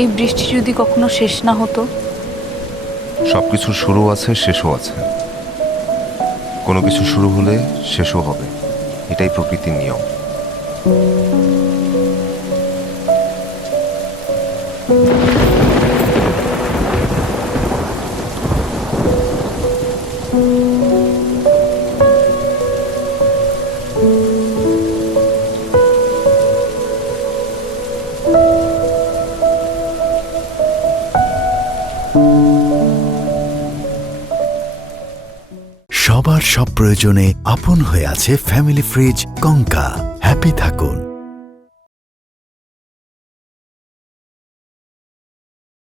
এই বৃষ্টি যদি কখনো শেষ না হতো? সবকিছুর শুরু আছে, শেষও আছে। কোনো কিছু শুরু হলে শেষও হবে, এটাই প্রকৃতির নিয়ম। সবার সব প্রয়োজনে আপন হয়ে আছে ফ্যামিলি ফ্রিজ কঙ্কা। হ্যাপি থাকুন।